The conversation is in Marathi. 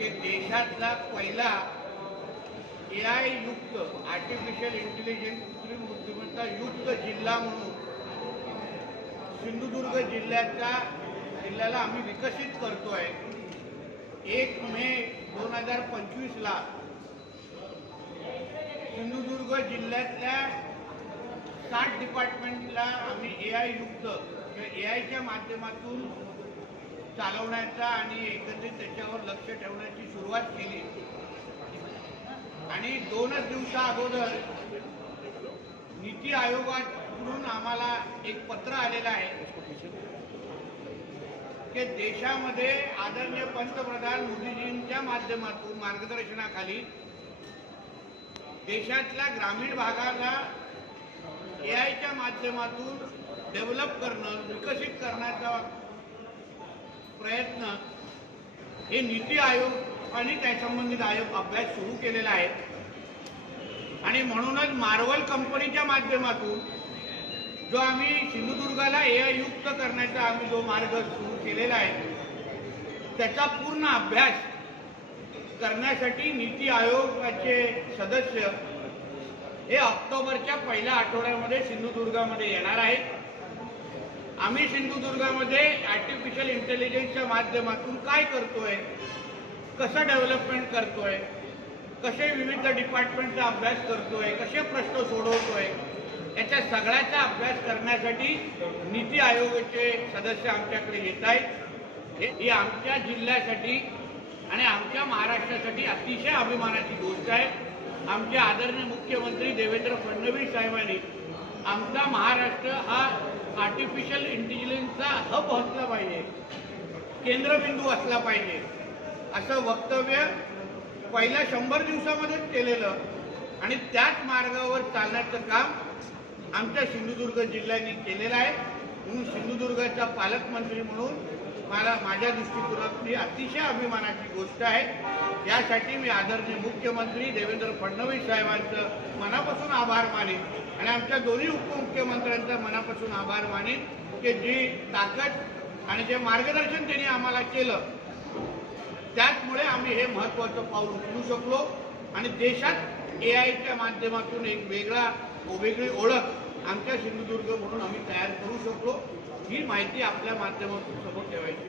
की देशातला पहिला AI युक्त आर्टिफिशियल इंटेलिजन्स कृत्रिम बुद्धिमत्ता युक्त जिल्हा म्हणून सिंधुदुर्ग जिल्ह्याला आम्ही विकसित करतोय। 1 मे 2025 ला सिंधुदुर्ग जिल्ह्यातल्या 60 डिपार्टमेंटला आम्ही AI युक्त AIच्या माध्यमातून चालवण्याचा आणि एकंदरीत त्याच्यावर लक्ष ठेवण्याची सुरुवात केली। आणि 2 दिवसा अगोदर नीति आयोगाकडून आम्हाला एक पत्र आलेलं आहे की देशामध्ये आदरणीय पंतप्रधान मोदीजींच्या माध्यमातून मार्गदर्शनाखाली देशातल्या ग्रामीण भागाला AIच्या माध्यमातून डेव्हलप करणं, विकसित करण्याचा प्रयत्न हे नीति आयोग आणि त्यासंबंधित आयोग अभ्यास सुरू केलेला आहे। आणि म्हणूनच मार्वल कंपनीच्या माध्यमातून जो आम्ही सिंधुदुर्गाला AI युक्त करण्याचा आम्ही जो मार्ग सुरू केलेला आहे त्याचा पूर्ण अभ्यास करण्यासाठी नीति आयोगाचे सदस्य हे ऑक्टोबरच्या पहिल्या आठवड्यामध्ये सिंधुदुर्गामध्ये येणार आहेत। आम्ही सिंधुदुर्गामध्ये आर्टिफिशियल इंटेलिजन्सच्या माध्यमातून काय करतोय, कसं डेव्हलपमेंट करतोय, कसे विविध डिपार्टमेंटचा अभ्यास करतोय, कसे प्रश्न सोडवतोय, याच्या सगळ्याचा अभ्यास करण्यासाठी नीति आयोगाचे सदस्य आमच्याकडे येत आहेत। ही आमच्या जिल्ह्यासाठी आणि आमच्या महाराष्ट्रासाठी अतिशय अभिमानाची गोष्ट आहे। आमचे आदरणीय मुख्यमंत्री देवेंद्र फडणवीस साहेबांनी आमचा महाराष्ट्र हा आर्टिफिशियल इंटेलिजन्सचा हब असला पाहिजे, केंद्रबिंदू असला पाहिजे असं वक्तव्य पहिल्या 100 दिवसामध्येच केलेलं आणि त्याच मार्गावर चालण्याचं काम आमच्या सिंधुदुर्ग जिल्ह्याने केलेलं आहे। म्हणून सिंधुदुर्गाचा पालकमंत्री म्हणून माझ्या दृष्टिकोनातून ही अतिशय अभिमानाची गोष्ट आहे। यासाठी मी आदरणीय मुख्यमंत्री देवेंद्र फडणवीस साहेबांचं मनापासून आभार मानेन आणि आमच्या दोन्ही उपमुख्यमंत्र्यांचा मनापासून आभार मानेन की जी ताकद आणि जे मार्गदर्शन त्यांनी आम्हाला केलं त्याचमुळे आम्ही हे महत्त्वाचं पाऊल उचलू शकलो आणि देशात AIच्या माध्यमातून एक वेगळी ओळख आमच्या सिंधुदुर्ग म्हणून आम्ही तयार करू शकलो। ही माहिती आपल्या माध्यमातून समोर ठेवायची।